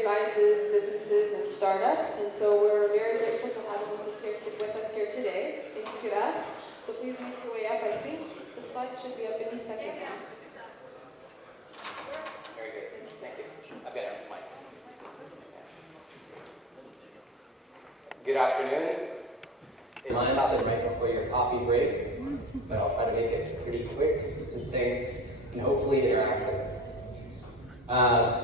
advises businesses and startups, and so we're very grateful to have him with us here today. Thank you, Kiras. So please make your way up. I think the slides should be up any second now. Very good. Thank you. I've got a mic. Good afternoon. It's lunch right before your coffee break, but I'll try to make it pretty quick, succinct, and hopefully interactive.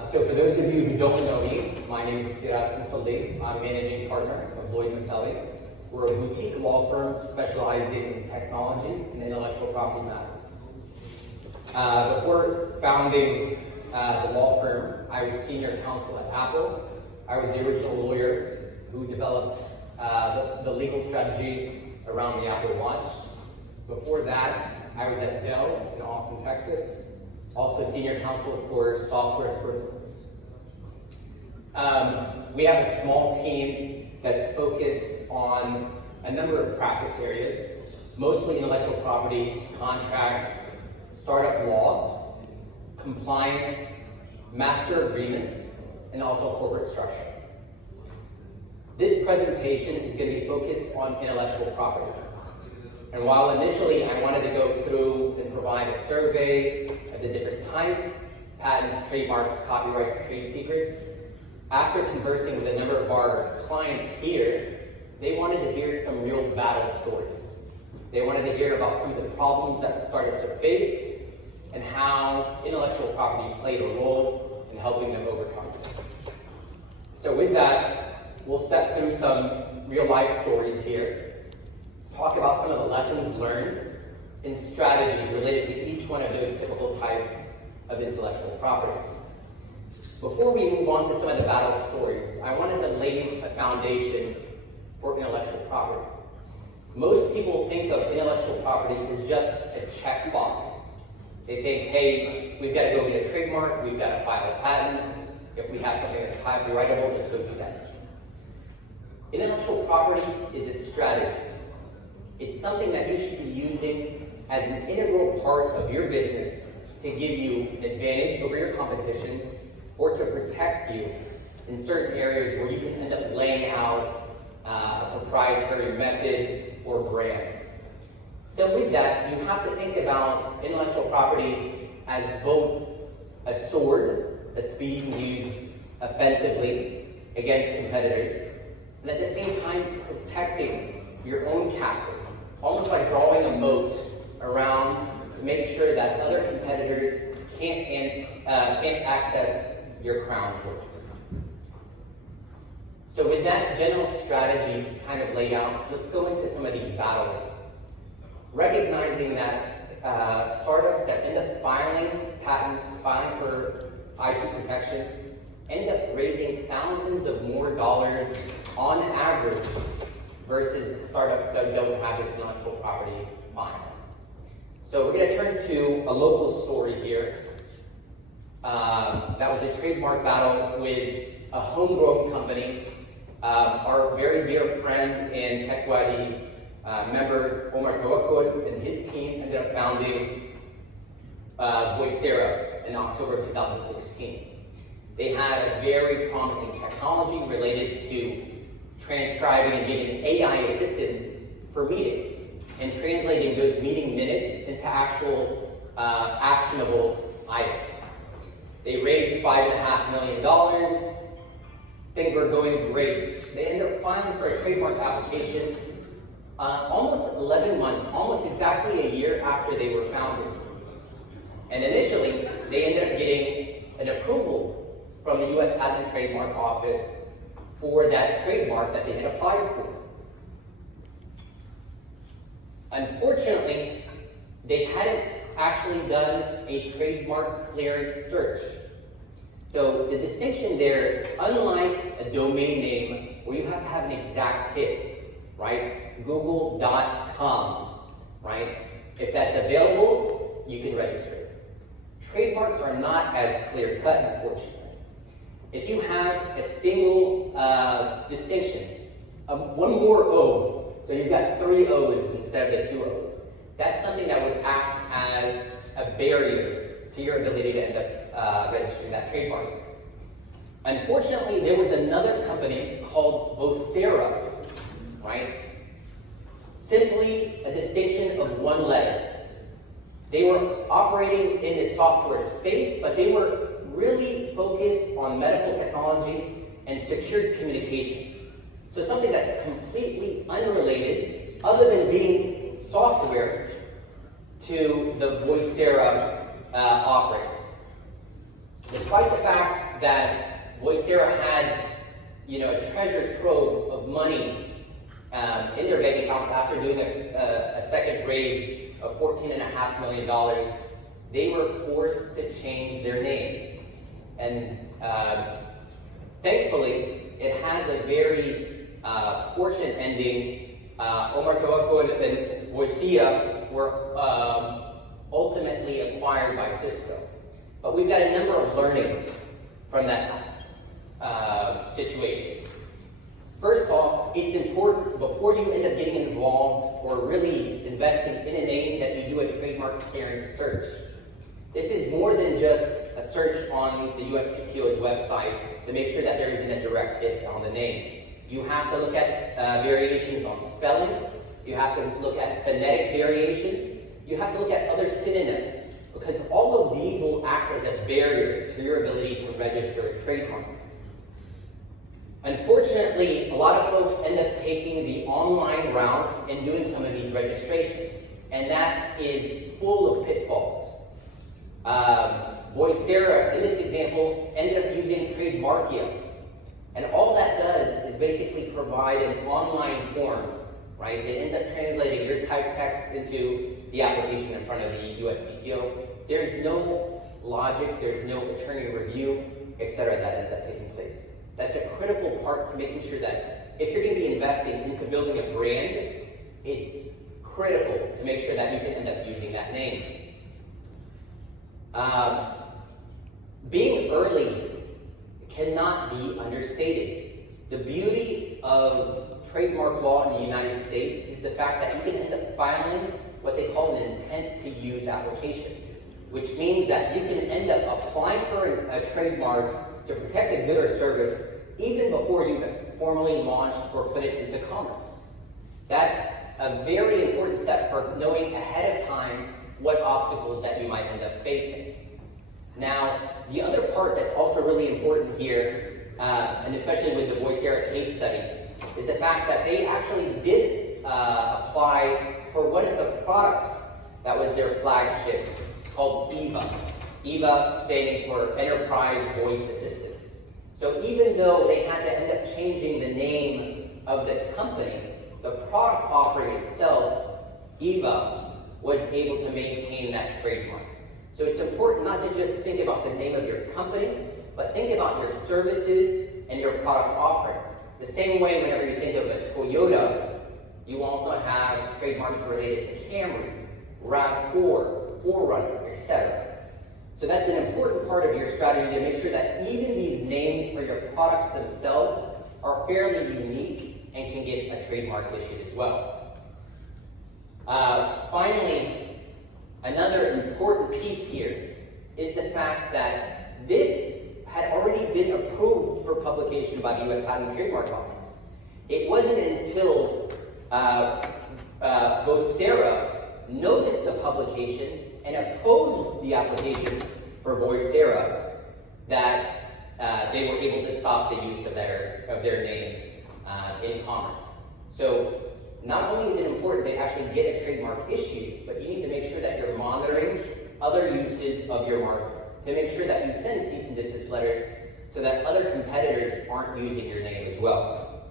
So for those of you who don't know me, my name is Mousilli. I'm managing partner of Mousilli. We're a boutique law firm specializing in technology and intellectual property matters. Before founding the law firm, I was senior counsel at Apple. I was the original lawyer who developed the legal strategy around the Apple Watch. Before that, I was at Dell in Austin, Texas, also senior counsel for software and peripherals. We have a small team that's focused on a number of practice areas, mostly intellectual property, contracts, startup law, compliance, master agreements, and also corporate structure. This presentation is going to be focused on intellectual property. And while initially I wanted to go through and provide a survey of the different types, patents, trademarks, copyrights, trade secrets, after conversing with a number of our clients here, they wanted to hear some real battle stories. They wanted to hear about some of the problems that startups have faced and how intellectual property played a role in helping them overcome it. So with that, we'll step through some real life stories here, talk about some of the lessons learned and strategies related to each one of those typical types of intellectual property. Before we move on to some of the battle stories, I wanted to lay a foundation for intellectual property. Most people think of intellectual property as just a checkbox. They think, hey, we've got to go get a trademark, we've got to file a patent. If we have something that's copyrightable, let's go do that. Intellectual property is a strategy. It's something that you should be using as an integral part of your business to give you an advantage over your competition or to protect you in certain areas where you can end up laying out a proprietary method or brand. So with that, you have to think about intellectual property as both a sword that's being used offensively against competitors, and at the same time protecting your own castle, almost like drawing a moat around to make sure that other competitors can't access your crown jewels. So with that general strategy kind of laid out, let's go into some of these battles. Recognizing that startups that end up filing patents, filing for IP protection, end up raising thousands of more dollars on average versus startups that don't have this intellectual property file. So we're going to turn to a local story here. That was a trademark battle with a homegrown company. Our very dear friend and TechWadi member, Omar Tawakkul, and his team ended up founding Voicera in October of 2016. They had a very promising technology related to transcribing and being an AI assistant for meetings and translating those meeting minutes into actual actionable items. They raised $5.5 million. Things were going great. They ended up filing for a trademark application almost 11 months, almost exactly a year after they were founded. And initially, they ended up getting an approval from the US Patent and Trademark Office for that trademark that they had applied for. Unfortunately, they hadn't actually done a trademark clearance search. So the distinction there, unlike a domain name where you have to have an exact hit, right? Google.com, right? If that's available, you can register. Trademarks are not as clear-cut, unfortunately. If you have a single distinction, one more O, so you've got 3 O's instead of the 2 O's, that's something that would act as a barrier to your ability to end up registering that trademark. Unfortunately, there was another company called Vocera, right? Simply a distinction of one letter. They were operating in the software space, but they were really focused on medical technology and secured communications. So something that's completely unrelated, other than being software, to the Vocera offerings. Despite the fact that Vocera had, a treasure trove of money in their bank accounts after doing a second raise of $14.5 million, they were forced to change their name. And thankfully, it has a very fortunate ending. Omar Tawakko and Voicea were ultimately acquired by Cisco. But we've got a number of learnings from that situation. First off, it's important before you end up getting involved or really investing in a name that you do a trademark clearance search. This is more than just a search on the USPTO's website to make sure that there isn't a direct hit on the name. You have to look at variations on spelling. You have to look at phonetic variations. You have to look at other synonyms, because all of these will act as a barrier to your ability to register a trademark. Unfortunately, a lot of folks end up taking the online route and doing some of these registrations, and that is full of pitfalls. Vocera, in this example, ended up using Trademarkia, and all that does is basically provide an online form, right? It ends up translating your typed text into the application in front of the USPTO. There's no logic, there's no attorney review, etc. that ends up taking place. That's a critical part to making sure that if you're going to be investing into building a brand, it's critical to make sure that you can end up using that name. Being early cannot be understated. The beauty of trademark law in the United States is the fact that you can end up filing what they call an intent to use application, which means that you can end up applying for a trademark to protect a good or service even before you've formally launched or put it into commerce. That's a very important step for knowing ahead of time what obstacles that you might end up facing. Now, the other part that's also really important here, and especially with the Vocera case study, is the fact that they actually did apply for one of the products that was their flagship, called EVA. EVA standing for Enterprise Voice Assistant. So even though they had to end up changing the name of the company, the product offering itself, EVA, was able to maintain that trademark. So it's important not to just think about the name of your company, but think about your services and your product offerings. The same way whenever you think of a Toyota, you also have trademarks related to Camry, RAV4, 4Runner, etc. So that's an important part of your strategy to make sure that even these names for your products themselves are fairly unique and can get a trademark issued as well. Finally, another important piece here is the fact that this had already been approved for publication by the U.S. Patent and Trademark Office. It wasn't until Vocera noticed the publication and opposed the application for Vocera that they were able to stop the use of their name in commerce. So not only is it important to actually get a trademark issued, but you need to make sure that you're monitoring other uses of your mark to make sure that you send cease and desist letters so that other competitors aren't using your name as well.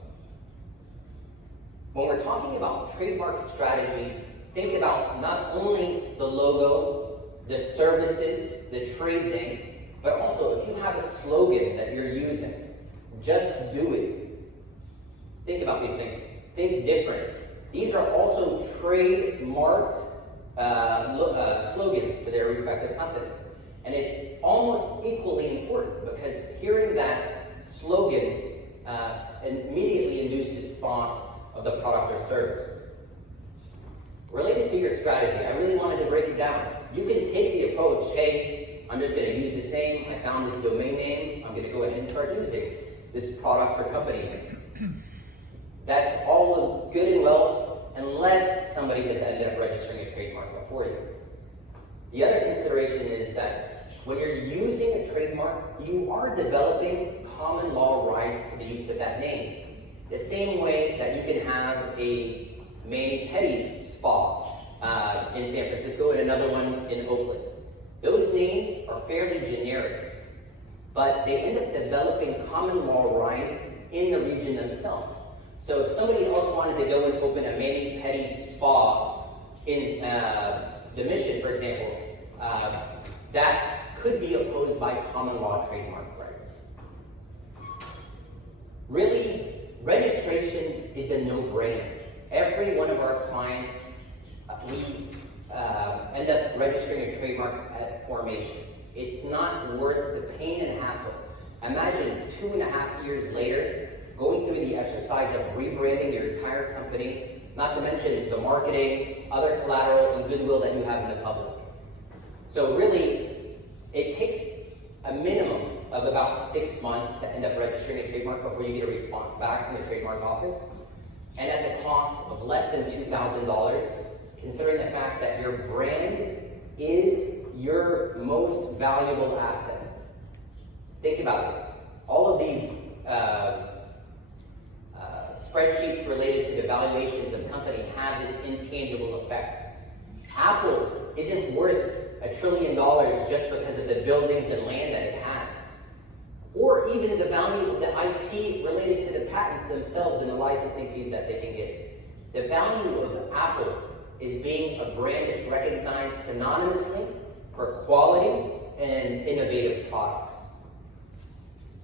When we're talking about trademark strategies, think about not only the logo, the services, the trade name, but also if you have a slogan that you're using, just do it. Think about these things. Think different. These are also trademarked slogans for their respective companies. And it's almost equally important because hearing that slogan immediately induces thoughts of the product or service. Related to your strategy, I really wanted to break it down. You can take the approach, hey, I'm just going to use this name, I found this domain name, I'm going to go ahead and start using this product or company name. That's all good and well, unless somebody has ended up registering a trademark before you. The other consideration is that when you're using a trademark, you are developing common law rights to the use of that name. The same way that you can have a mani-pedi spa in San Francisco and another one in Oakland. Those names are fairly generic, but they end up developing common law rights in the region themselves. So if somebody else wanted to go and open a mani-pedi spa in the Mission, for example, that could be opposed by common law trademark rights. Really, registration is a no-brainer. Every one of our clients, we end up registering a trademark at formation. It's not worth the pain and hassle. Imagine 2.5 years later, going through the exercise of rebranding your entire company, not to mention the marketing, other collateral, and goodwill that you have in the public. So really, it takes a minimum of about 6 months to end up registering a trademark before you get a response back from the trademark office. And at the cost of less than $2,000, considering the fact that your brand is your most valuable asset. Think about it. All of these spreadsheets related to the valuations of company have this intangible effect. Apple isn't worth $1 trillion just because of the buildings and land that it has, or even the value of the IP related to the patents themselves and the licensing fees that they can get. The value of Apple is being a brand that's recognized synonymously for quality and innovative products.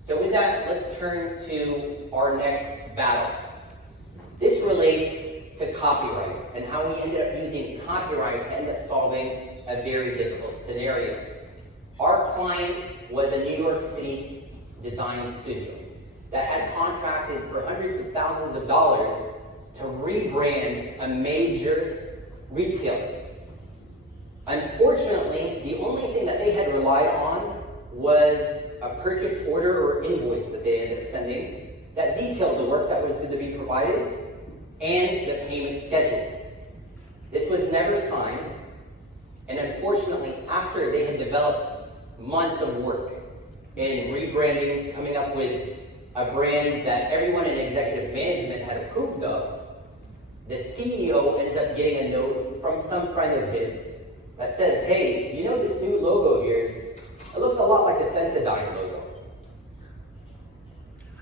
So with that, let's turn to our next battle. This relates to copyright and how we ended up using copyright to end up solving a very difficult scenario. Our client was a New York City design studio that had contracted for hundreds of thousands of dollars to rebrand a major retailer. Unfortunately, the only thing that they had relied on was a purchase order or invoice that they ended up sending that detailed the work that was going to be provided and the payment schedule. This was never signed, and unfortunately, after they had developed months of work in rebranding, coming up with a brand that everyone in executive management had approved of, the CEO ends up getting a note from some friend of his that says, hey, you know this new logo of yours, it looks a lot like the Sensodyne logo.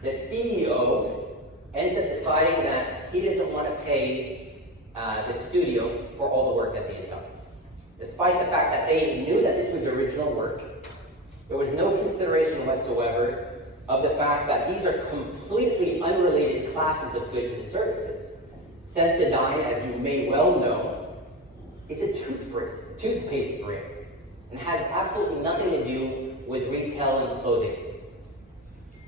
The CEO ends up deciding that he doesn't want to pay the studio for all the work that they had done. Despite the fact that they knew that this was original work, there was no consideration whatsoever of the fact that these are completely unrelated classes of goods and services. Sensodyne, as you may well know, is a toothpaste brand and has absolutely nothing to do with retail and clothing.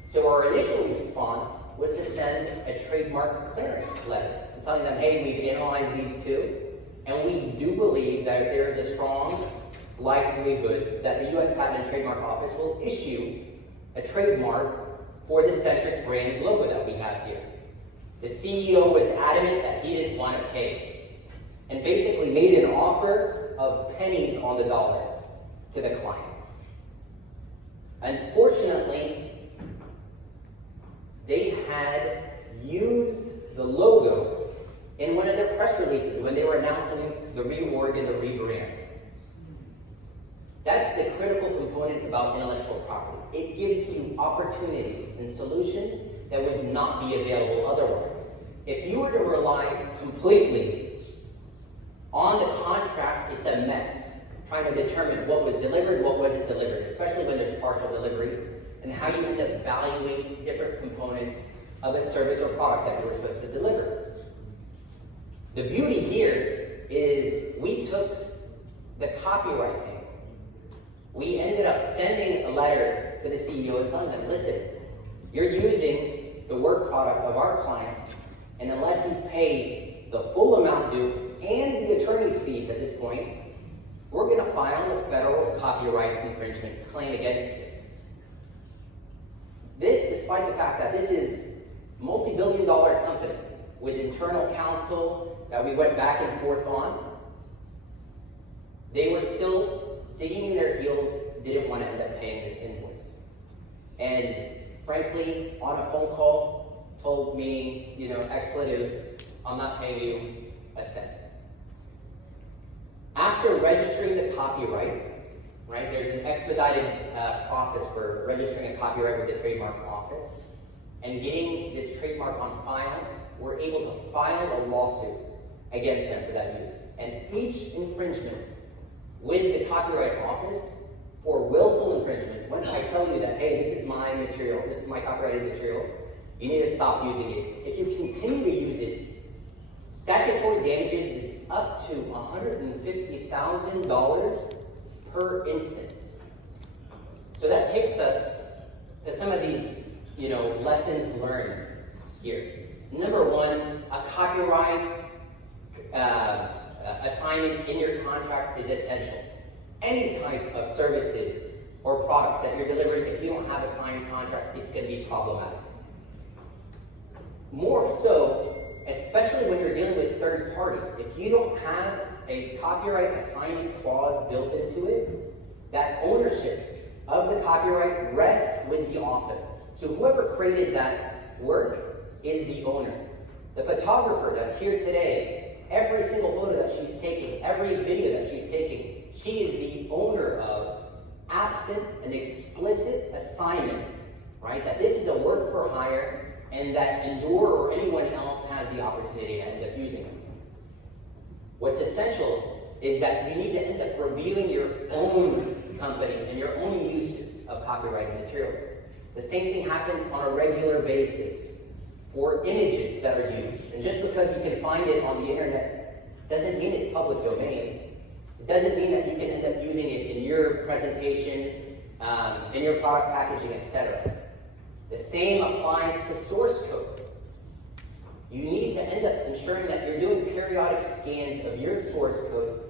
So our initial response was to send a trademark clearance letter, telling them, hey, we've analyzed these two, and we do believe that there is a strong likelihood that the U.S. Patent and Trademark Office will issue a trademark for the Centric Brands logo that we have here. The CEO was adamant that he didn't want to pay, and basically made an offer of pennies on the dollar to the client. Unfortunately, they had used the logo in one of their press releases when they were announcing the reorg and the rebrand. That's the critical component about intellectual property. It gives you opportunities and solutions that would not be available otherwise. If you were to rely completely on the contract, it's a mess, trying to determine what was delivered, what wasn't delivered, especially when there's partial delivery, and how you end up valuing different components of a service or product that you were supposed to deliver. The beauty here is we took the copyright thing. We ended up sending a letter to the CEO and telling them, listen, you're using the work product of our clients, and unless you pay the full amount due and the attorney's fees at this point, we're going to file a federal copyright infringement claim against you. despite the fact that this is a multi-billion-dollar company with internal counsel that we went back and forth on, they were still digging in their heels, didn't want to end up paying this invoice. And frankly, on a phone call, told me, expletive, I'm not paying you a cent. After registering the copyright, right, there's an expedited process for registering a copyright with the trademark office, and getting this trademark on file, we're able to file a lawsuit against them for that use. And each infringement with the Copyright Office for willful infringement, once I tell you that, hey, this is my material, this is my copyrighted material, you need to stop using it. If you continue to use it, statutory damages is up to $150,000 per instance. So that takes us to some of these, lessons learned here. Number one, a copyright assignment in your contract is essential. Any type of services or products that you're delivering, if you don't have a signed contract, it's going to be problematic. More so, especially when you're dealing with third parties, if you don't have a copyright assignment clause built into it, that ownership of the copyright rests with the author. So whoever created that work is the owner. The photographer that's here today, every single photo that she's taking, every video that she's taking, she is the owner of, absent an explicit assignment, right? That this is a work for hire, and that Endure or anyone else has the opportunity to end up using it. What's essential is that you need to end up reviewing your own company and your own uses of copyrighted materials. The same thing happens on a regular basis for images that are used. And just because you can find it on the internet doesn't mean it's public domain. It doesn't mean that you can end up using it in your presentations, in your product packaging, etc. The same applies to source code. You need to end up ensuring that you're doing periodic scans of your source code,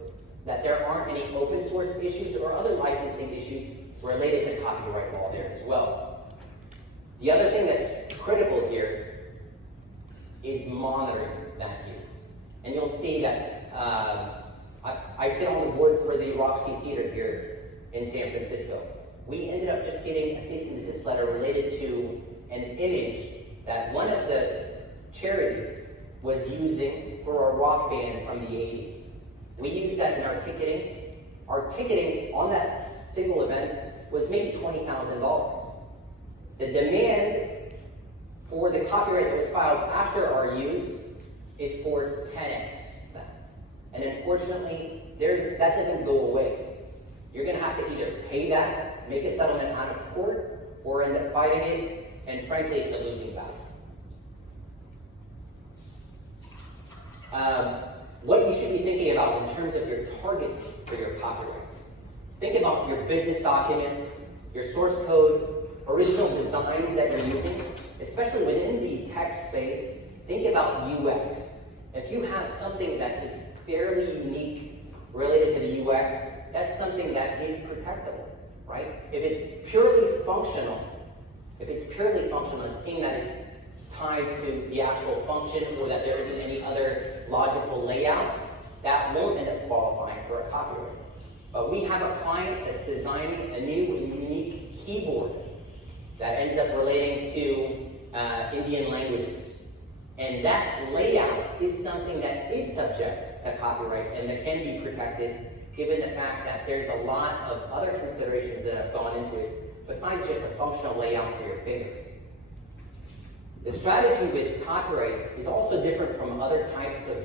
that there aren't any open source issues or other licensing issues related to copyright law there as well. The other thing that's critical here is monitoring that use. And you'll see that I sit on the board for the Roxy Theater here in San Francisco. We ended up just getting a cease and desist letter related to an image that one of the charities was using for a rock band from the 80s. We used that in our ticketing. Our ticketing on that single event was maybe $20,000. The demand for the copyright that was filed after our use is for 10x that. And unfortunately, that doesn't go away. You're going to have to either pay that, make a settlement out of court, or end up fighting it, and frankly, it's a losing battle. What you should be thinking about in terms of your targets for your copyrights. Think about your business documents, your source code, original designs that you're using, especially within the tech space. Think about UX. If you have something that is fairly unique related to the UX, that's something that is protectable, right? If it's purely functional, and seeing that it's tied to the actual function or that there isn't any other logical layout, that won't end up qualifying for a copyright. But we have a client that's designing a new and unique keyboard that ends up relating to Indian languages. And that layout is something that is subject to copyright and that can be protected, given the fact that there's a lot of other considerations that have gone into it, besides just a functional layout for your fingers. The strategy with copyright is also different from other types of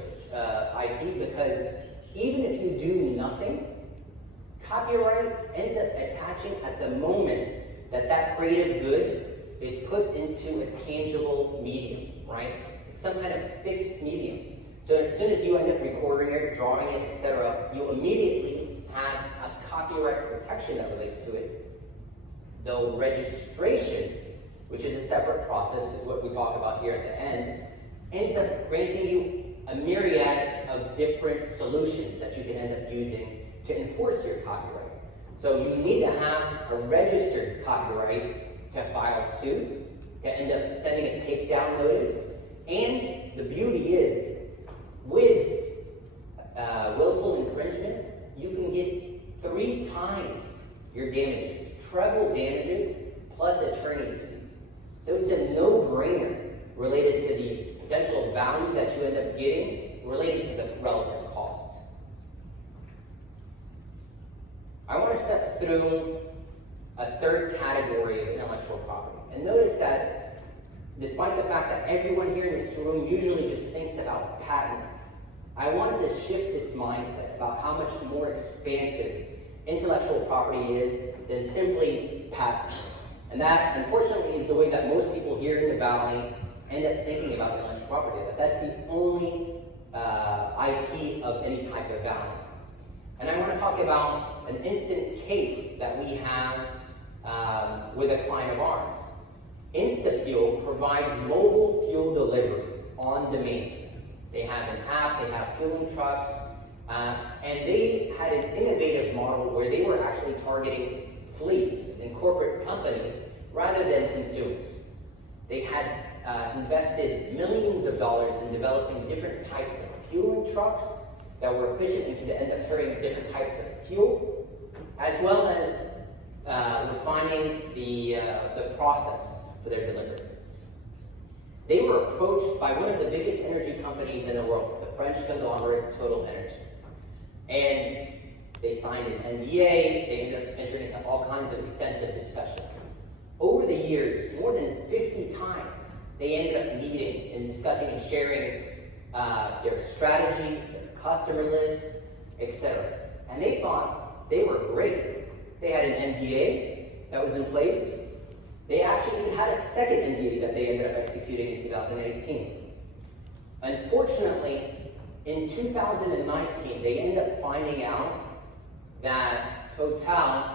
IP, because even if you do nothing, copyright ends up attaching at the moment that creative good is put into a tangible medium, right? It's some kind of fixed medium. So as soon as you end up recording it, drawing it, etc., you immediately have a copyright protection that relates to it. Though registration, which is a separate process, is what we talk about here at the end, ends up granting you a myriad of different solutions that you can end up using to enforce your copyright. So you need to have a registered copyright to file suit, to end up sending a takedown notice. And the beauty is, with willful infringement, you can get 3 times your damages, treble damages, plus attorney's fees. So it's a no-brainer related to the potential value that you end up getting related to the relative cost. I want to step through a third category of intellectual property. And notice that despite the fact that everyone here in this room usually just thinks about patents, I wanted to shift this mindset about how much more expansive intellectual property is than simply patents. And that, unfortunately, is the way that most people here in the Valley end up thinking about intellectual property. That's the only IP of any type of value. And I want to talk about an instant case that we have with a client of ours. InstaFuel provides mobile fuel delivery on demand. They have an app, they have fueling trucks, and they had an innovative model where they were actually targeting fleets and corporate companies rather than consumers. They had invested millions of dollars in developing different types of fueling trucks that were efficient and could end up carrying different types of fuel, as well as refining the process for their delivery. They were approached by one of the biggest energy companies in the world, the French conglomerate Total Energy. And they signed an NDA, they ended up entering into all kinds of extensive discussions. Over the years, more than 50 times, they ended up meeting and discussing and sharing their strategy, their customer list, etc. And they thought they were great. They had an NDA that was in place. They actually even had a second NDA that they ended up executing in 2018. Unfortunately, in 2019, they ended up finding out that Total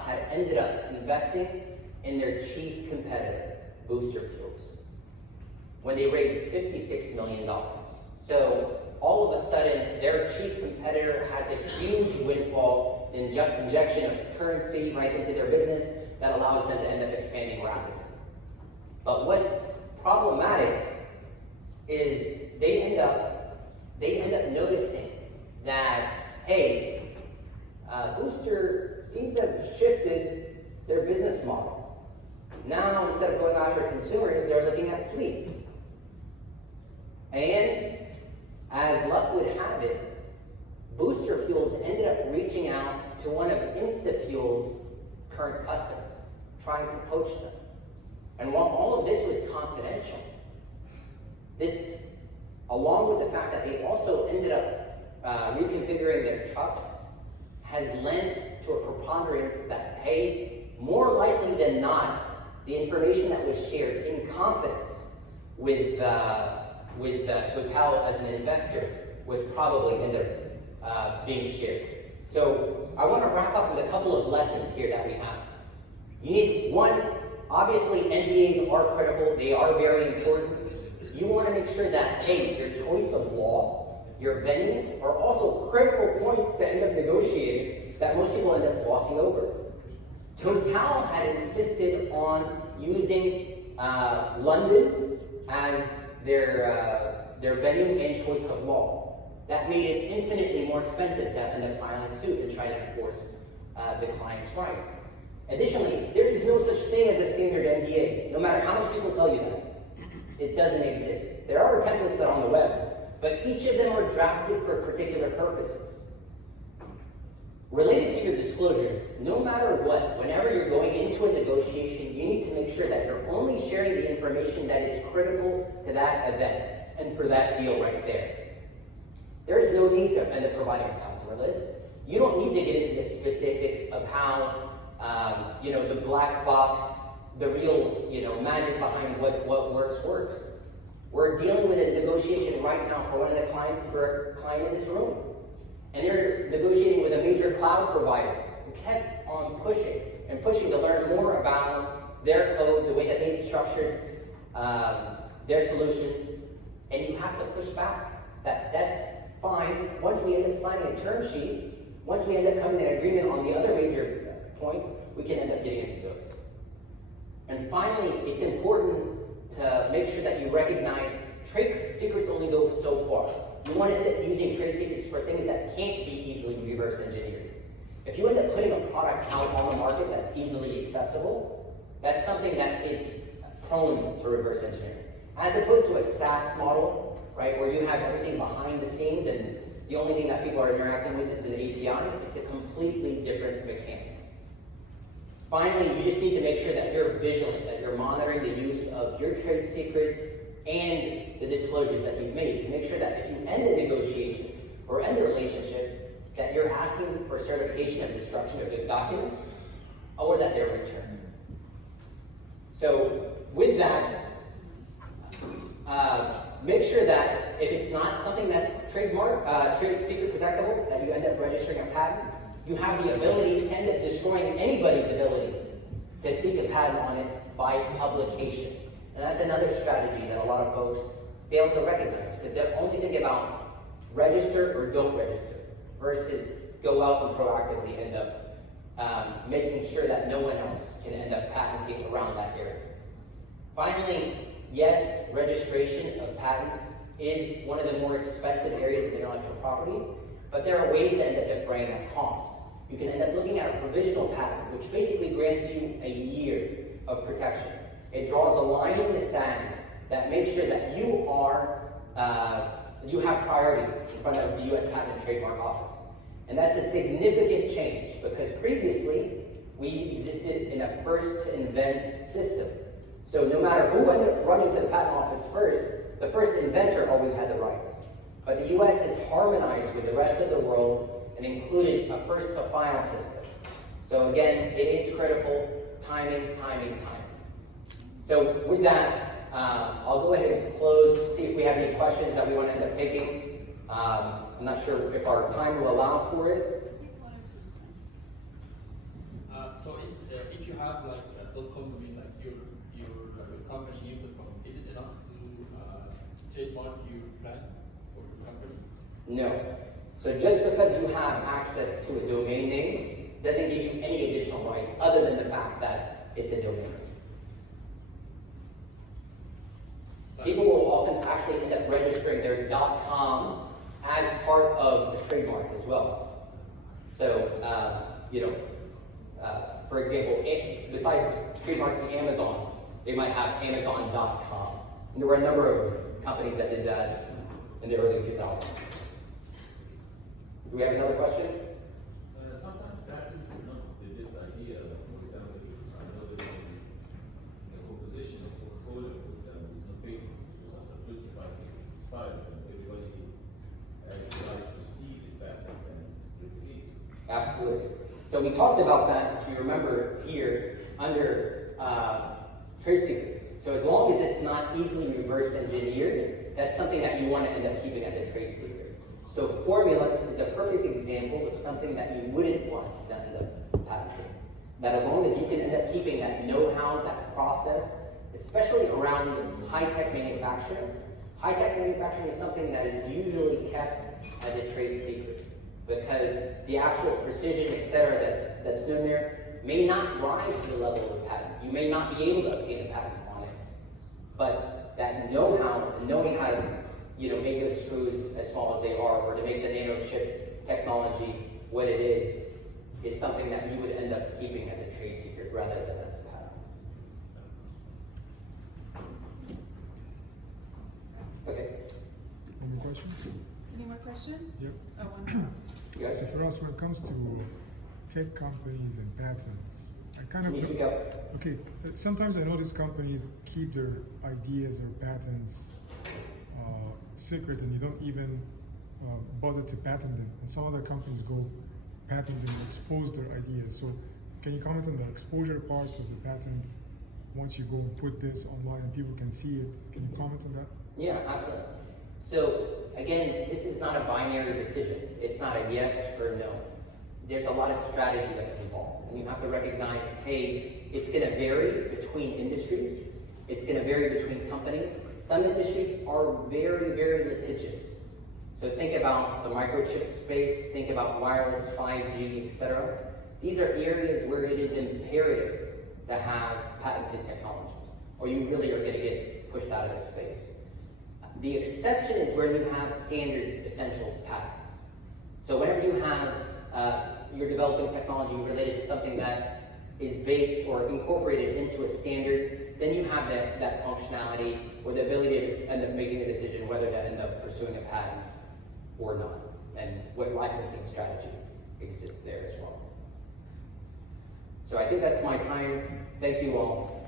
had ended up investing in their chief competitor, Booster Fuels, when they raised $56 million. So all of a sudden, their chief competitor has a huge windfall injection of currency right into their business that allows them to end up expanding rapidly. But what's problematic is they end up noticing that, hey, Booster seems to have shifted their business model. Now, instead of going after consumers, they're looking at fleets. And as luck would have it, Booster Fuels ended up reaching out to one of InstaFuel's current customers, trying to poach them. And while all of this was confidential, this, along with the fact that they also ended up reconfiguring their trucks, has lent to a preponderance that, hey, more likely than not, the information that was shared in confidence with Total as an investor was probably ended up being shared. So I want to wrap up with a couple of lessons here that we have. You need, one, obviously NDAs are critical, they are very important. You want to make sure that, hey, your choice of law, your venue, are also critical points to end up negotiating that most people end up glossing over. Total had insisted on using London as their venue and choice of law. That made it infinitely more expensive to end up filing suit and try to enforce the client's rights. Additionally, there is no such thing as a standard NDA, no matter how much people tell you that. It doesn't exist. There are templates that are on the web, but each of them are drafted for particular purposes. Related to your disclosures, no matter what, whenever you're going into a negotiation, you need to make sure that you're only sharing the information that is critical to that event and for that deal right there. There is no need to end up providing a customer list. You don't need to get into the specifics of how the black box, the real, magic behind what works. We're dealing with a negotiation right now for one of the clients, for a client in this room. And they're negotiating with a major cloud provider who kept on pushing to learn more about their code, the way that they had structured their solutions. And you have to push back. That's fine. Once we end up signing a term sheet, once we end up coming to an agreement on the other major points, we can end up getting into those. And finally, it's important to to make sure that you recognize trade secrets only go so far. You want to end up using trade secrets for things that can't be easily reverse engineered. If you end up putting a product out on the market that's easily accessible, that's something that is prone to reverse engineering. As opposed to a SaaS model, right, where you have everything behind the scenes and the only thing that people are interacting with is an API, it's a completely different mechanics. Finally, you just need to make sure that you're vigilant, that you're monitoring the use of your trade secrets and the disclosures that you've made to make sure that if you end a negotiation or end a relationship, that you're asking for certification of destruction of those documents or that they're returned. So with that, make sure that if it's not something that's trade secret protectable, that you end up registering a patent, you have the ability to end up destroying anybody's ability to seek a patent on it by publication. And that's another strategy that a lot of folks fail to recognize because they're only thinking about register or don't register versus go out and proactively end up making sure that no one else can end up patenting around that area. Finally, yes, registration of patents is one of the more expensive areas of intellectual property, but there are ways to end up defraying that cost. You can end up looking at a provisional patent, which basically grants you a year of protection. It draws a line in the sand that makes sure that you have priority in front of the U.S. Patent and Trademark Office. And that's a significant change because previously we existed in a first-to-invent system. So no matter who ended up running to the patent office first, the first inventor always had the rights. But the US has harmonized with the rest of the world and included a first-to-file system. So again, it is critical, timing. So with that, I'll go ahead and close, see if we have any questions that we want to end up taking. I'm not sure if our time will allow for it. So if you have like a .com domain, like your company name.com, is it enough to trademark your brand or your company? No. So just because you have access to a domain name doesn't give you any additional rights other than the fact that it's a domain. People will often actually end up registering their .com as part of the trademark as well. So, for example, besides trademarking Amazon, they might have Amazon.com. And there were a number of companies that did that in the early 2000s. Do we have another question? Sometimes patent is not the best idea. Like, for example, I know that the composition of portfolio, for example, is not paper. So after 25 years it expires, and everybody has the right to see this patent and replicate it. Absolutely. So we talked about that, if you remember, here under trade secrets. So as long as it's not easily reverse engineered, that's something that you want to end up keeping as a trade secret. So formulas is a perfect example of something that you wouldn't want to end up patenting. That as long as you can end up keeping that know-how, that process, especially around high-tech manufacturing. High-tech manufacturing is something that is usually kept as a trade secret because the actual precision, etc., that's done there may not rise to the level of a patent. You may not be able to obtain a patent on it, but that know-how and knowing how to make those screws as small as they are, or to make the nano chip technology what it is something that you would end up keeping as a trade secret rather than as a patent. Okay. Any more questions? Any more questions? Yep. Oh, one more. Yes? So for us, when it comes to tech companies and patents, I kind Can you of speak up? okay. Sometimes I notice companies keep their ideas or patents secret, and you don't even bother to patent them. And some other companies go patent them, expose their ideas. So can you comment on the exposure part of the patent? Once you go and put this online and people can see it, can you comment on that? Yeah, absolutely. So again, this is not a binary decision. It's not a yes or no. There's a lot of strategy that's involved. And you have to recognize, hey, it's going to vary between industries. It's going to vary between companies. Some industries are very, very litigious. So think about the microchip space, think about wireless, 5G, etc. These are areas where it is imperative to have patented technologies, or you really are going to get pushed out of this space. The exception is where you have standard essentials patents. So whenever you have, you're developing technology related to something that is based or incorporated into a standard, then you have that functionality or the ability to end up making a decision whether to end up pursuing a patent or not, and what licensing strategy exists there as well. So I think that's my time. Thank you all.